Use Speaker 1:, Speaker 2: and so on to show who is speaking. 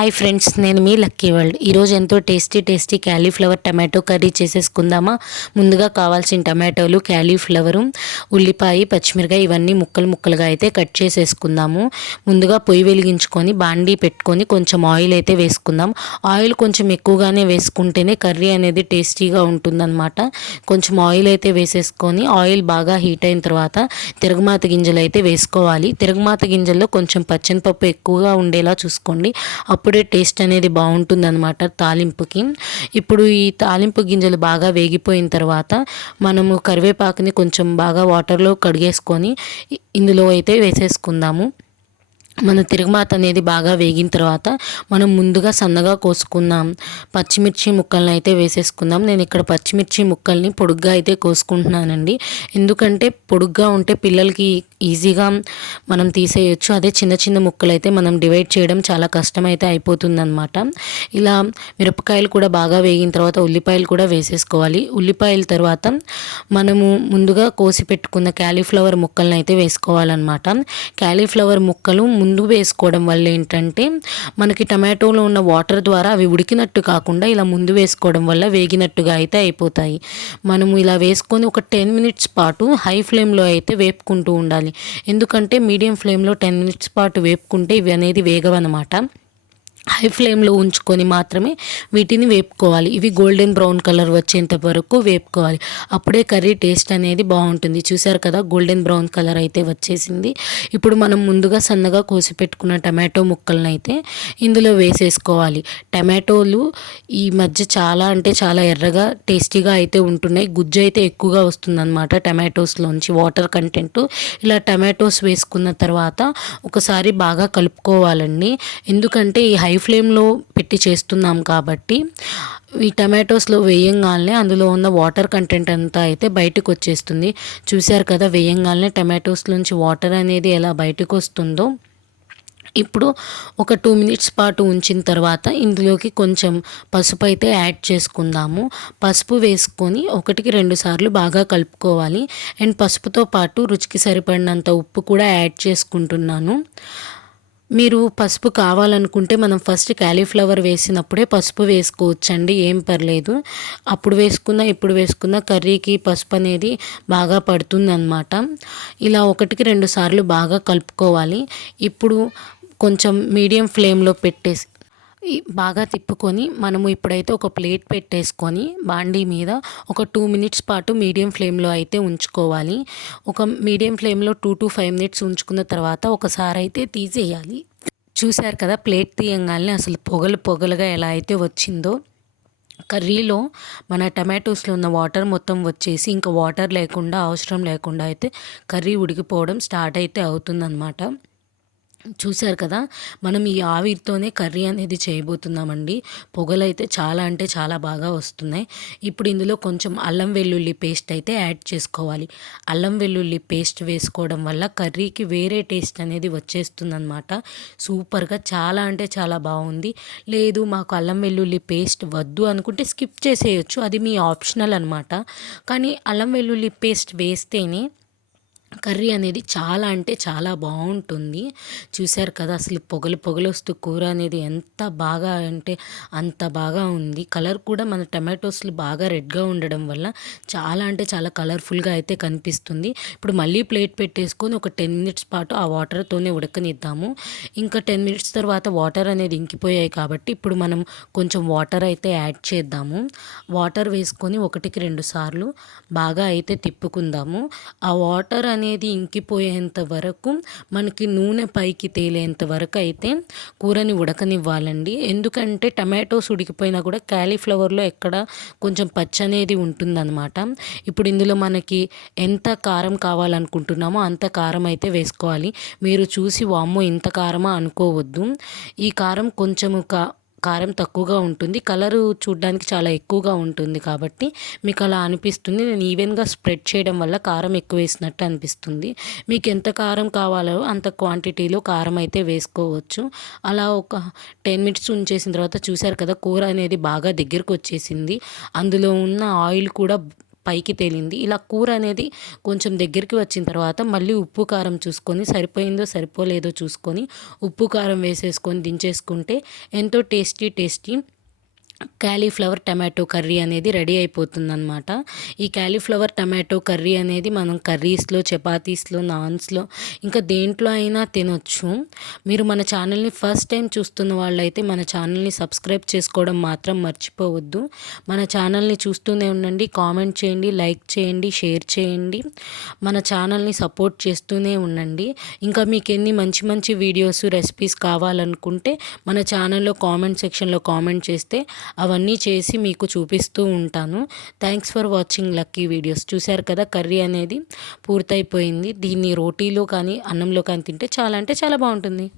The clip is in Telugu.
Speaker 1: హాయ్ ఫ్రెండ్స్ నేను మీ లక్కీ వరల్డ్ ఈరోజు ఎంతో tasty tasty cauliflower tomato curry చేసేసుకుందామా? ముందుగా కావాల్సిన టమాటోలు క్యాలీఫ్లవరు ఉల్లిపాయ పచ్చిమిరకాయ ఇవన్నీ ముక్కలు ముక్కలుగా అయితే కట్ చేసేసుకుందాము. ముందుగా పొయ్యి వెలిగించుకొని బాండీ పెట్టుకొని కొంచెం ఆయిల్ అయితే వేసుకుందాం. ఆయిల్ కొంచెం ఎక్కువగానే వేసుకుంటేనే కర్రీ అనేది టేస్టీగా ఉంటుందన్నమాట. కొంచెం ఆయిల్ అయితే వేసేసుకొని ఆయిల్ బాగా హీట్ అయిన తర్వాత తిరగమాత గింజలు అయితే వేసుకోవాలి. తిరగమాత గింజల్లో కొంచెం పచ్చనిపప్పు ఎక్కువగా ఉండేలా చూసుకోండి. అప్పుడు టేస్ట్ అనేది బాగుంటుంది అనమాట తాలింపుకి. ఇప్పుడు ఈ తాలింపు గింజలు బాగా వేగిపోయిన తర్వాత మనము కరివేపాకుని కొంచెం బాగా వాటర్లో కడిగేసుకొని ఇందులో అయితే వేసేసుకుందాము. మన తిరుగుమాత అనేది బాగా వేగిన తర్వాత మనం ముందుగా సన్నగా కోసుకుందాం. పచ్చిమిర్చి ముక్కల్ని అయితే వేసేసుకుందాం. నేను ఇక్కడ పచ్చిమిర్చి ముక్కల్ని పొడుగ్గా అయితే కోసుకుంటున్నానండి. ఎందుకంటే పొడుగ్గా ఉంటే పిల్లలకి ఈజీగా మనం తీసేయచ్చు. అదే చిన్న చిన్న ముక్కలు అయితే మనం డివైడ్ చేయడం చాలా కష్టమైతే అయిపోతుందన్నమాట. ఇలా మిరపకాయలు కూడా బాగా వేగిన తర్వాత ఉల్లిపాయలు కూడా వేసేసుకోవాలి. ఉల్లిపాయల తర్వాత మనము ముందుగా కోసి పెట్టుకున్న క్యాలీఫ్లవర్ ముక్కల్ని అయితే వేసుకోవాలన్నమాట. క్యాలీఫ్లవర్ ముక్కలు ముందు వేసుకోవడం వల్ల ఏంటంటే మనకి టమాటోలో ఉన్న వాటర్ ద్వారా అవి ఉడికినట్టు కాకుండా ఇలా ముందు వేసుకోవడం వల్ల వేగినట్టుగా అయితే అయిపోతాయి. మనము ఇలా వేసుకొని ఒక టెన్ మినిట్స్ పాటు హై ఫ్లేమ్లో అయితే వేపుకుంటూ ఉండాలి. ఎందుకంటే మీడియం ఫ్లేమ్లో టెన్ మినిట్స్ పాటు వేపుకుంటే ఇవి అనేది వేగవన్నమాట. హై ఫ్లేమ్లో ఉంచుకొని మాత్రమే వీటిని వేపుకోవాలి. ఇవి గోల్డెన్ బ్రౌన్ కలర్ వచ్చేంత వరకు వేపుకోవాలి. అప్పుడే కర్రీ టేస్ట్ అనేది బాగుంటుంది. చూసారు కదా గోల్డెన్ బ్రౌన్ కలర్ అయితే వచ్చేసింది. ఇప్పుడు మనం ముందుగా సన్నగా కోసి పెట్టుకున్న టమాటో ముక్కలను అయితే ఇందులో వేసేసుకోవాలి. టమాటోలు ఈ మధ్య చాలా అంటే చాలా ఎర్రగా టేస్టీగా అయితే ఉంటున్నాయి. గుజ్జు అయితే ఎక్కువగా వస్తుందన్నమాట టమాటోస్లోంచి. Water content. ఇలా టమాటోస్ వేసుకున్న తర్వాత ఒకసారి బాగా కలుపుకోవాలండి. ఎందుకంటే ఈ హై హై ఫ్లేమ్లో పెట్టి చేస్తున్నాం కాబట్టి ఈ టమాటోస్లో వేయంగానే అందులో ఉన్న వాటర్ కంటెంట్ అంతా అయితే బయటకు వచ్చేస్తుంది చూశారు కదా వేయంగానే టమాటోస్ నుంచి వాటర్ అనేది ఎలా బయటకు వస్తుందో ఇప్పుడు ఒక టూ మినిట్స్ పాటు ఉంచిన తర్వాత ఇందులోకి కొంచెం పసుపు అయితే యాడ్ చేసుకుందాము. పసుపు వేసుకొని ఒకటికి రెండు సార్లు బాగా కలుపుకోవాలి. అండ్ పసుపుతో పాటు రుచికి సరిపడినంత ఉప్పు కూడా యాడ్ చేసుకుంటున్నాను. మీరు పసుపు కావాలనుకుంటే మనం ఫస్ట్ క్యాలీఫ్లవర్ వేసినప్పుడే పసుపు వేసుకోవచ్చండి ఏం పర్లేదు. అప్పుడు వేసుకున్న ఇప్పుడు వేసుకున్న కర్రీకి పసుపు అనేది బాగా పడుతుంది అనమాట ఇలా ఒకటికి రెండు సార్లు బాగా కలుపుకోవాలి. ఇప్పుడు కొంచెం మీడియం ఫ్లేమ్లో పెట్టేసి బాగా తిప్పుకొని మనము ఇప్పుడైతే ఒక ప్లేట్ పెట్టేసుకొని బాండీ మీద ఒక టూ మినిట్స్ పాటు మీడియం ఫ్లేమ్లో అయితే ఉంచుకోవాలి. ఒక మీడియం ఫ్లేమ్లో టూ టు ఫైవ్ మినిట్స్ ఉంచుకున్న తర్వాత ఒకసారి అయితే తీసేయాలి. చూశారు కదా ప్లేట్ తీయంగానే అసలు పొగలు పొగలుగా ఎలా అయితే వచ్చిందో. కర్రీలో మన టమాటోస్లో ఉన్న వాటర్ మొత్తం వచ్చేసి ఇంకా వాటర్ లేకుండా అవసరం లేకుండా అయితే కర్రీ ఉడికిపోవడం స్టార్ట్ అయితే అవుతుందన్నమాట. చూశారు కదా మనం ఈ ఆవిరితోనే కర్రీ అనేది చేయబోతున్నామండి. పొగలు అయితే చాలా అంటే చాలా బాగా వస్తున్నాయి. ఇప్పుడు ఇందులో కొంచెం అల్లం వెల్లుల్లి పేస్ట్ అయితే యాడ్ చేసుకోవాలి. అల్లం వెల్లుల్లి పేస్ట్ వేసుకోవడం వల్ల కర్రీకి వేరే టేస్ట్ అనేది వచ్చేస్తుందన్నమాట. సూపర్గా చాలా అంటే చాలా బాగుంది. లేదు మాకు అల్లం వెల్లుల్లి పేస్ట్ వద్దు అనుకుంటే స్కిప్ చేసేయచ్చు. అది మీ ఆప్షనల్ అనమాట కానీ అల్లం వెల్లుల్లి పేస్ట్ వేస్తేనే కర్రీ అనేది చాలా అంటే చాలా బాగుంటుంది. చూశారు కదా అసలు పొగలు పొగలు వస్తూ కూర అనేది ఎంత బాగా అంటే అంత బాగా ఉంది. కలర్ కూడా మన టమాటోస్లు బాగా రెడ్గా ఉండడం వల్ల చాలా అంటే చాలా కలర్ఫుల్గా అయితే కనిపిస్తుంది. ఇప్పుడు మళ్ళీ ప్లేట్ పెట్టేసుకొని ఒక టెన్ మినిట్స్ పాటు ఆ వాటర్తోనే ఉడకనిద్దాము. ఇంకా టెన్ మినిట్స్ తర్వాత వాటర్ అనేది ఇంకిపోయాయి కాబట్టి ఇప్పుడు మనం కొంచెం వాటర్ అయితే యాడ్ చేద్దాము. వాటర్ వేసుకొని ఒకటికి రెండు సార్లు బాగా అయితే తిప్పుకుందాము. ఆ వాటర్ అనేది ఇంకిపోయేంత వరకు మనకి నూనె పైకి తేలేంత వరకు అయితే కూరని ఉడకనివ్వాలండి. ఎందుకంటే టమాటోస్ ఉడికిపోయినా కూడా క్యాలీఫ్లవర్లో ఎక్కడ కొంచెం పచ్చి అనేది ఉంటుందన్నమాట. ఇప్పుడు ఇందులో మనకి ఎంత కారం కావాలనుకుంటున్నామో అంత కారం అయితే వేసుకోవాలి. మీరు చూసి వామ్మో ఇంత కారమా అనుకోవద్దు. ఈ కారం కొంచెము కా కారం తక్కువగా ఉంటుంది. కలరు చూడడానికి చాలా ఎక్కువగా ఉంటుంది కాబట్టి మీకు అలా అనిపిస్తుంది. నేను ఈవెన్గా స్ప్రెడ్ చేయడం వల్ల కారం ఎక్కువ వేసినట్టు అనిపిస్తుంది. మీకు ఎంత కారం కావాలో అంత క్వాంటిటీలో కారం అయితే వేసుకోవచ్చు. అలా ఒక టెన్ మినిట్స్ ఉంచేసిన తర్వాత చూశారు కదా కూర అనేది బాగా దగ్గరకు వచ్చేసింది. అందులో ఉన్న ఆయిల్ కూడా పైకి తేలింది. ఇలా కూర అనేది కొంచెం దగ్గరికి వచ్చిన తర్వాత మళ్ళీ ఉప్పు కారం చూసుకొని సరిపోయిందో సరిపోలేదో చూసుకొని ఉప్పు కారం వేసేసుకొని దించేసుకుంటే ఎంతో tasty tasty cauliflower tomato curry అనేది రెడీ అయిపోతుందన్నమాట. ఈ క్యాలీఫ్లవర్ టమాటో కర్రీ అనేది మనం కర్రీస్లో చపాతీస్లో నాన్స్లో ఇంకా దేంట్లో అయినా తినొచ్చు. మీరు మన ఛానల్ని ఫస్ట్ టైం చూస్తున్న వాళ్ళైతే మన ఛానల్ని సబ్స్క్రైబ్ చేసుకోవడం మాత్రం మర్చిపోవద్దు. మన ఛానల్ని చూస్తూనే ఉండండి కామెంట్ చేయండి లైక్ చేయండి షేర్ చేయండి. మన ఛానల్ని సపోర్ట్ చేస్తూనే ఉండండి. ఇంకా మీకు ఎన్ని మంచి మంచి వీడియోస్ రెసిపీస్ కావాలనుకుంటే మన ఛానల్లో కామెంట్ సెక్షన్లో కామెంట్ చేస్తే అవన్నీ చేసి మీకు చూపిస్తూ ఉంటాను. Thanks for watching lucky videos చూశారు కదా కర్రీ అనేది పూర్తయిపోయింది. దీన్ని రోటీలో కానీ అన్నంలో కానీ తింటే చాలా అంటే చాలా బాగుంటుంది.